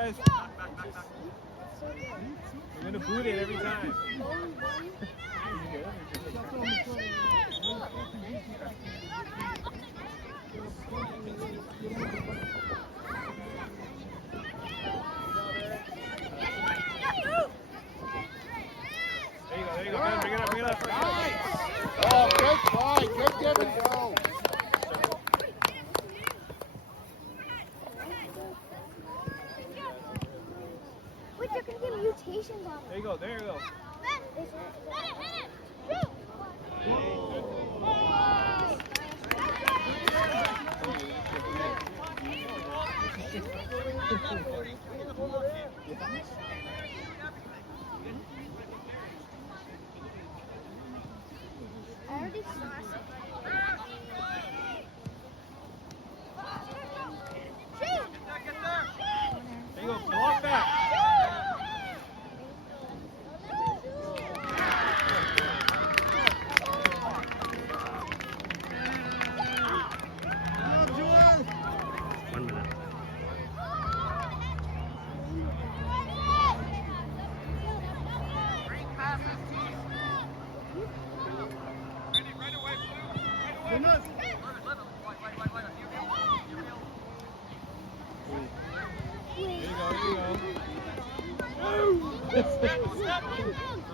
guys. We're gonna boot it every time. There you go. Bring it up. Oh, good fight. Good give and go. Wait, they're gonna get mutations on There you go. I already saw something. There you go. Block that.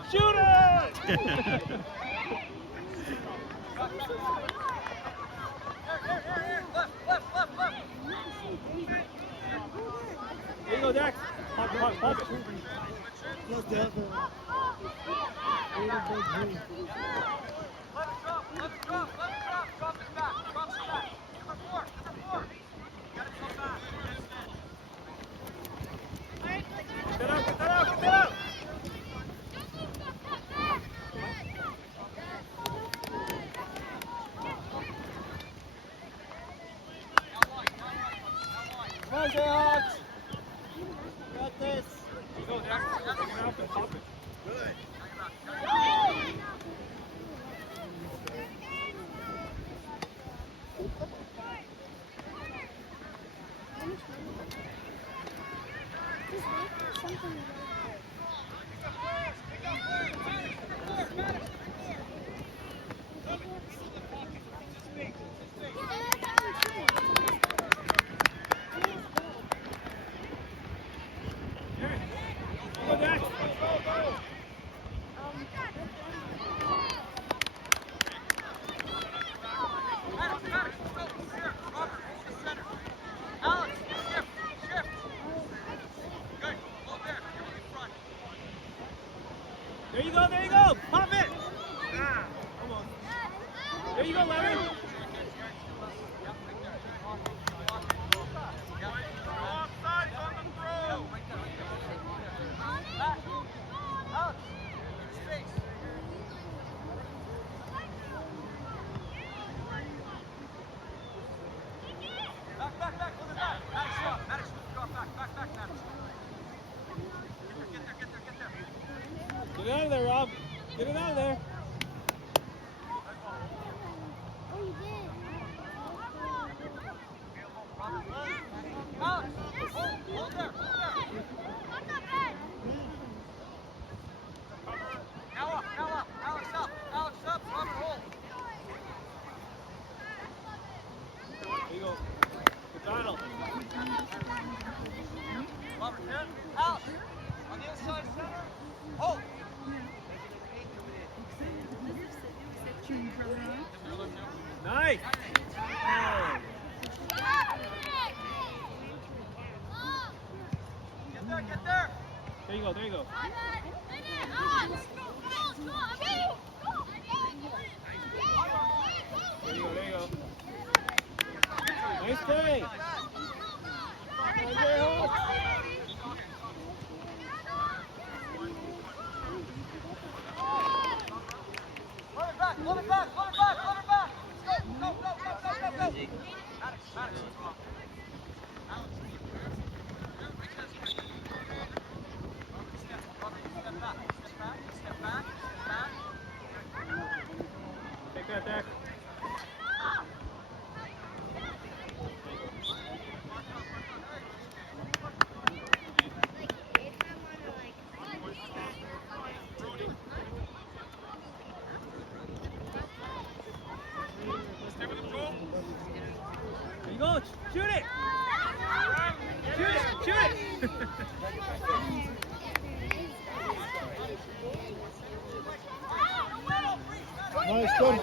Shoot it! There you go, Dex. Pop it. Let it drop. Drop it back. Number 4. Got it so fast. Get out. Come on, Jayhawks. Got this. Go, Dex. You're gonna have to pop it. Good. Go, Dex. There you go. Pop it. Almost. There you go, Larry. Get out of there, Rob. Get it out of there. Oh, you did. Hold there. Now up. Alex up. Robert, hold. There you go. Good battle. Robert, here. Alex. On the inside center. Hold. Nice. Oh. Get there. There you go. There you go. Nice play. Pull it back. Go. Maddox. Step back. Take that, Dex. Shoot it! Nice, good.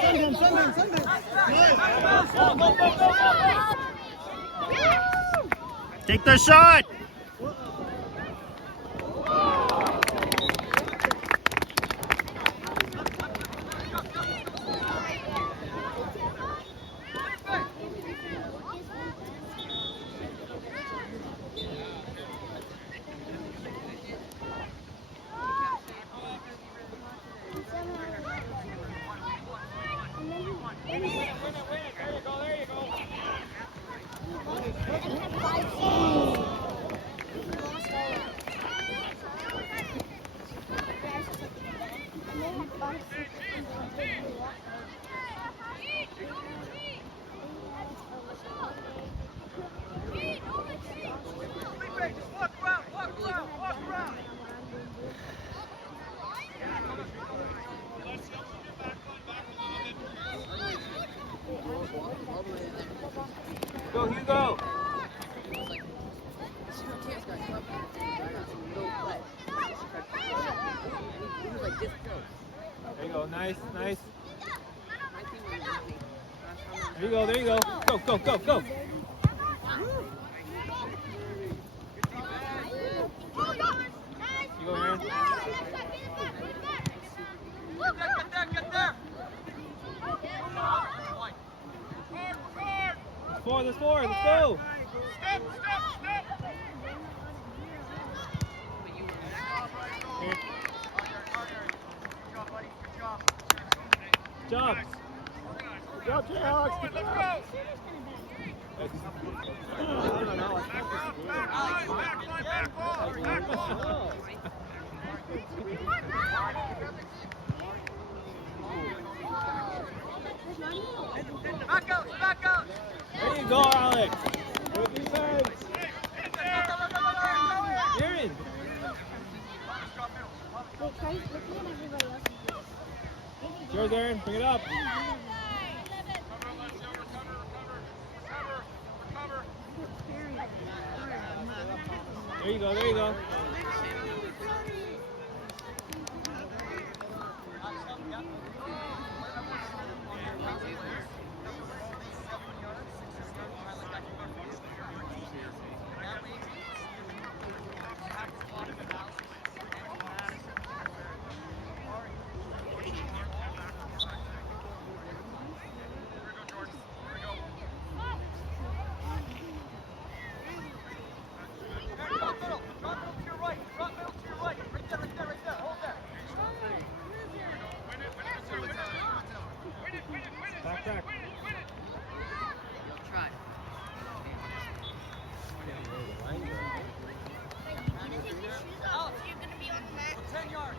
Send him. Nice. Take the shot! Go, Hugo! There you go, nice. There you go. Go. You go, Aaron. Get there. Let's four, let's go! Step. Here. Good job, buddy. Good job. Job, Jayhawks! Let's go. Back out. There you go, Alex! With these heads! Aaron! Yours, Aaron. Bring it up. There you go. Back. Alex, you're gonna be on the mat. 10 yards.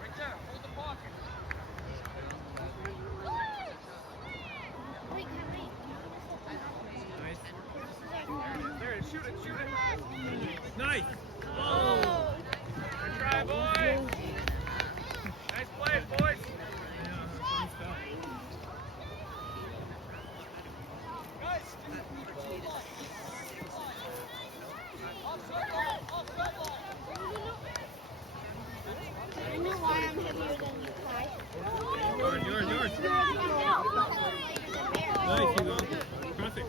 Right there. Hold the pocket. Wait, can Nice. There it is. Shoot it. Nice! Oh! Good try, boys. Nice plays, boys. I know why I'm heavier than you, Kai. Yours. Nice, Hugo. Cross it.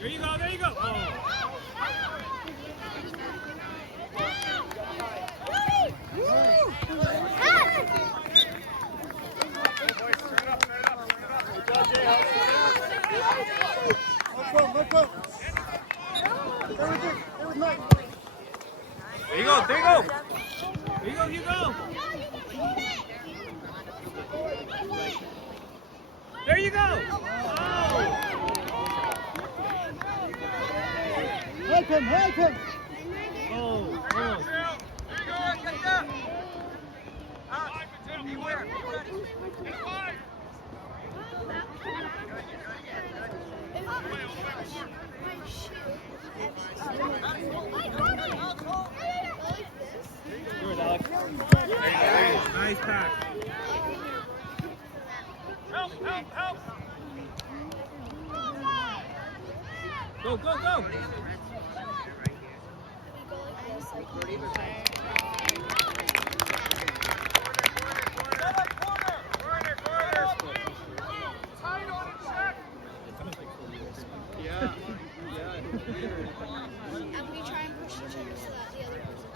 There you go. Oh. Let's go. There you go. Hugo. There you go. Oh. Help him. Oh. There you go. Get there. Beware. Be ready. Yours, Alex. Nice pass. Help. Go, Go, go, go. Tight on it, check. Yeah. And we try and push each other so that the other person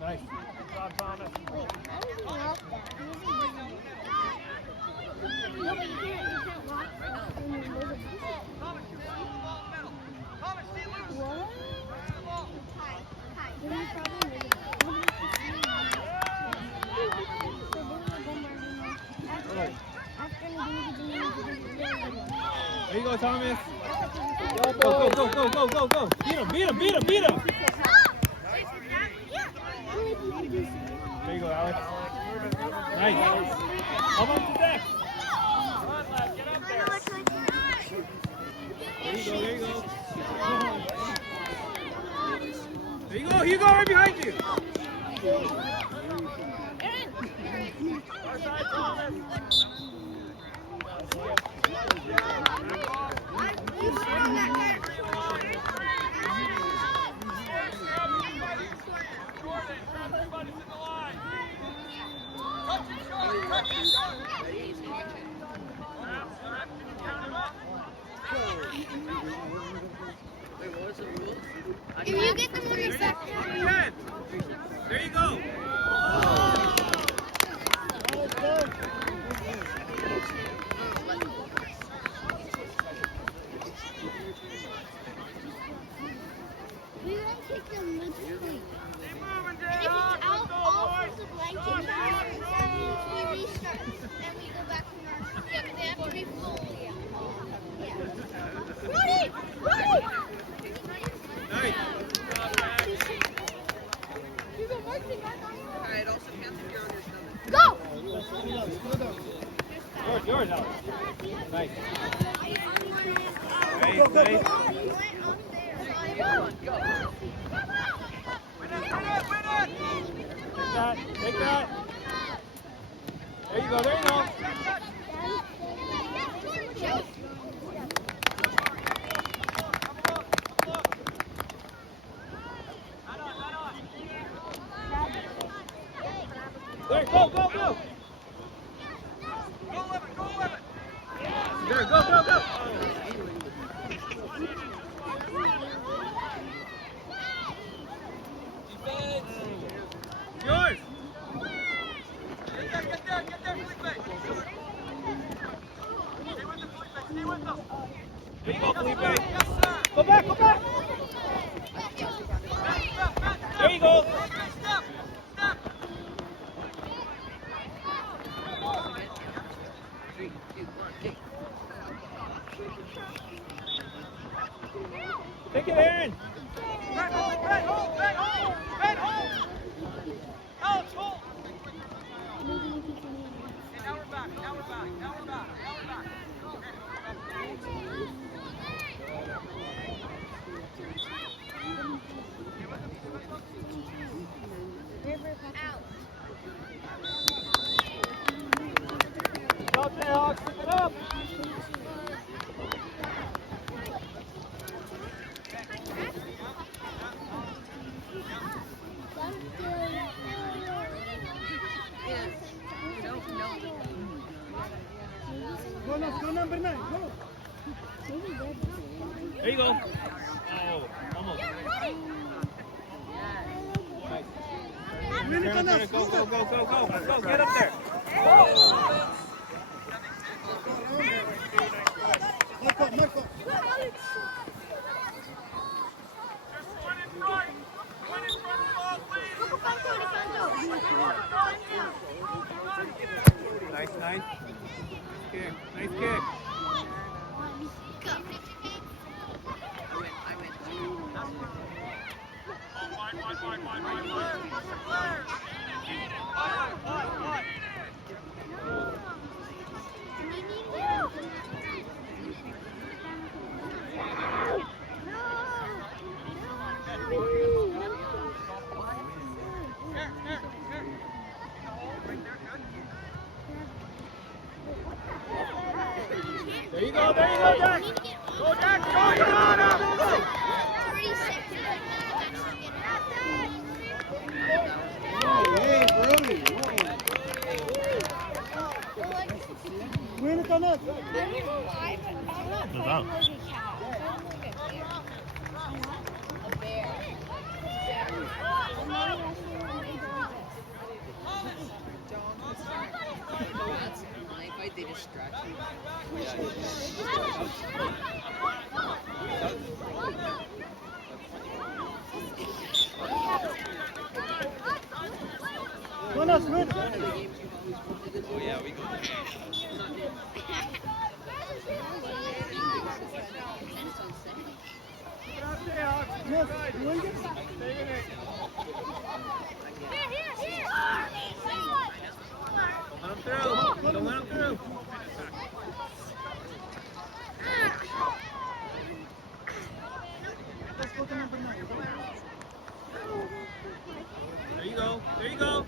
Nice. Good job, Thomas. There you go, Thomas. Go, go, go, go, go, go, go. Beat him, beat him, beat him, beat him. There you go, Alex. Nice. How about the deck? Run, lad, get up there. There you go, there you go. There you go, Hugo, right behind you. Our side, Thomas. Jordan, everybody's in the line. Touch it, Jordan, touch it, Jordan. Count him up. If you get the 3 seconds. 10. There you go. We won't take them midstream. Keep moving, If it's Jayhawk. out Let's go, off boys. of the blanket, that means we restart and we go back from our. Yeah, but they have to be full. Yeah. Ready! Ready! Nice. Alright, also counts if you're on your stomach. Go! Yours, yours, Alex. Nice. Nice, nice. We went up there. Win it, win it. Take that, take that. There you go, there you go. There, go, go, go. Go 11, go 11. There, go, go, go. Yours. Get there, Felipe. Stay with them, Felipe, stay with them. There you go, Felipe. Yes, sir. Go back, go back. Step. There you go. Step. Three, two, one, kick. Take it, Aaron. Red hold. Alex, hold. Okay, now we're back. Go, Jayhawks, pick it up. Go, let's go number 9. Go. There you go. Oh, almost. Nice. Minute Turn enough. it, go, go, go, go, go. Let's go, get up there. Marco, Marco. There you go, Dex. Go, Dex, go, you got him. 30 seconds. Hey, Brody. Win it on us. My fight, they distract me. Win us, win. Oh yeah, we go. Yes, win it. Stay in it. Let him through. Don't let him through. Let's go to number 9. There you go. There you go.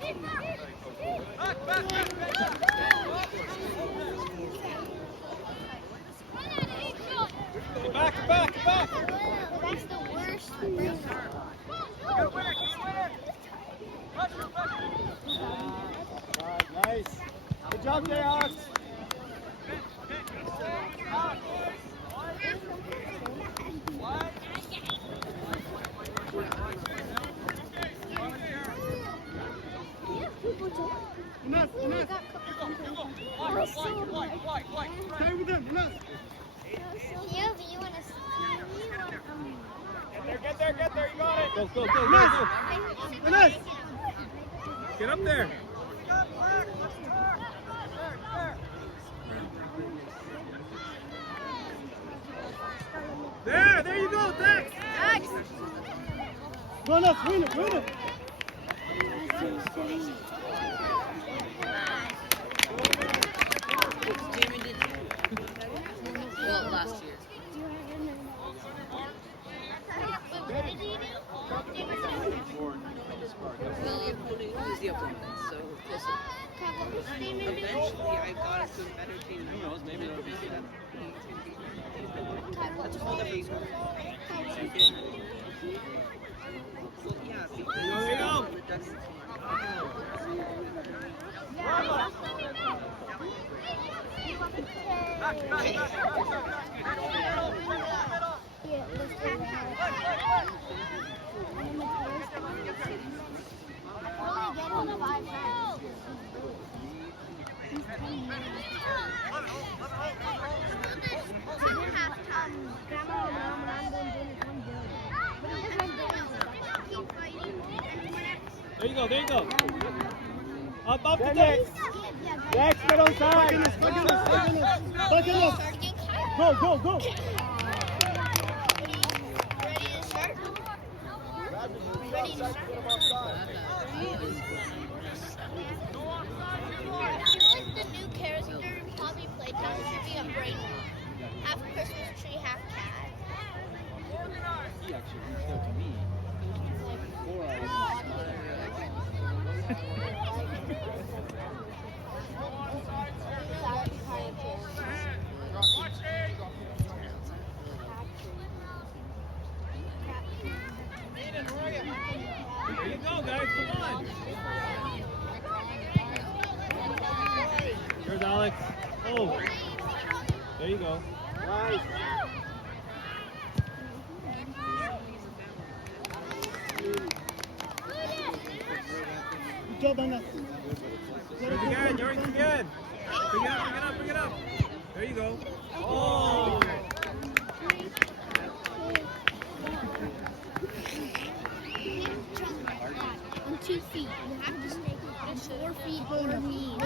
Get back, get back, get back. That's the worst. Alright, nice. Good job, Jayhawks. Enough, enough. Stay with them, enough. Yeah, but you want to Get there, you got it. Go, go, go, go, go. Enough. Get up there. There you go, Dex. Run up, win it, win it. Well, last year. Well, who's the opponent? So this eventually I got us to a better team. Who knows? Maybe it'll be that. That's a whole different story. Well, yeah, because There you go. the Ducks team. There you go, there you go. Up to Dex. Dex, get on side. Back it up. Go, go, go. Ready to start? I feel like the new character in Hobby Playtime should be a brain. Half Christmas tree, half cat. He actually reached out to me before I was There you go, guys, come on. Here's Alex. Oh. There you go. Nice. Good job, Anna. Again, yours again. Bring it up, bring it up, bring it up. There you go. Oh. On 2 feet. You have to stay 4 feet over me.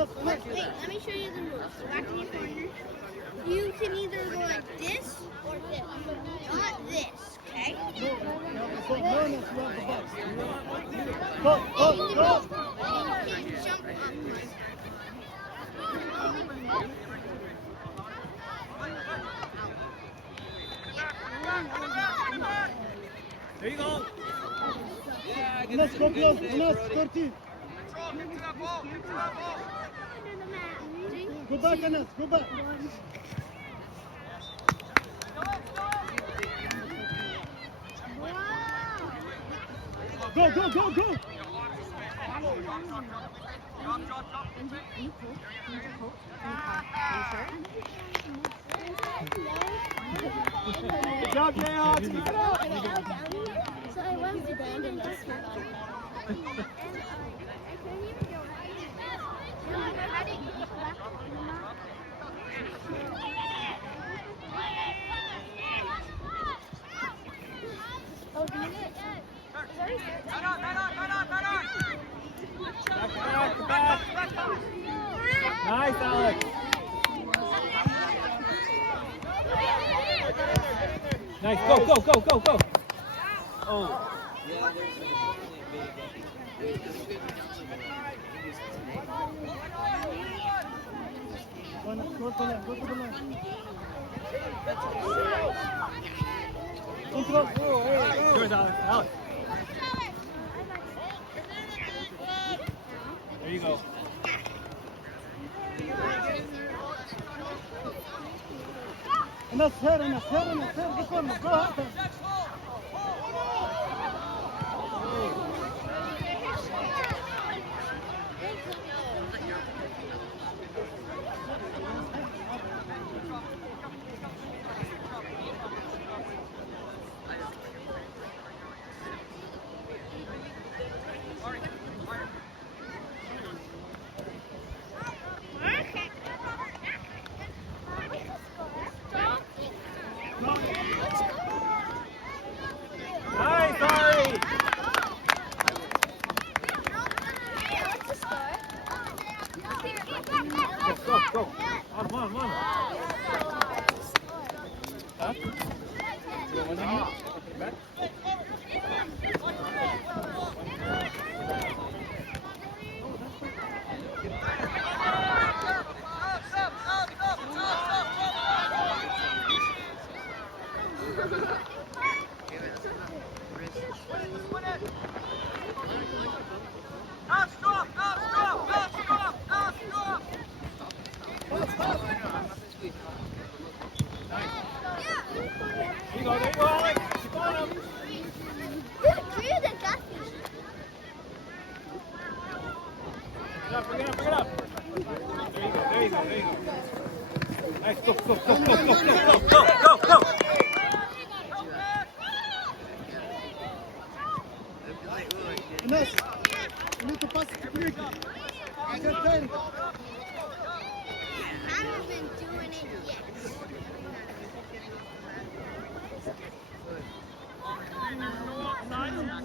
Wait, let me show you the rules. So back in your corner. You can either go like this or this. Not this, okay? No, you have the box. Go. And you can jump up. There you go. Yeah, I Let's go close. Let's 13. Control, get to that ball, get to that ball. Go back, Anas. Go back. Go. Drop, drop. Good job, Jayhawks. Keep it up. So I was abandoned just for that. Oh, do you get Back. Nice, Alex. Nice. Go. Oh. Yeah, there's a big Go to the line. Control. Good, Alex. There you go. Anas, head. Go corner. Go after. Nice, Ari. Go. On. Huh? Back? There you go, Alex. Keep on him. Bring it up. There you go. Nice, go. Anas, you need to pass it to Greek. Get there. I haven't been doing it yet. Anas.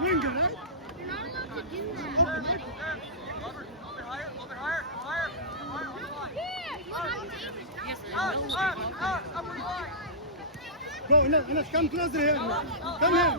Winger, right? You're not allowed to do that. Go, Anas, come closer here. Come here.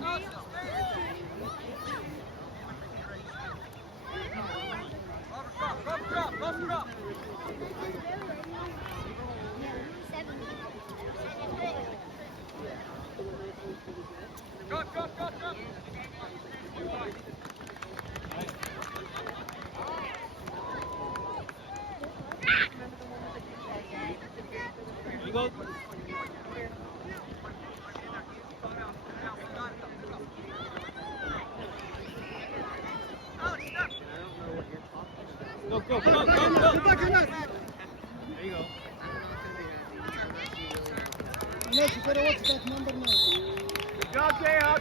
You go. Go. Go back, Anas. There you go. Anas, you gotta watch that number 9. Good job, Jayhawk.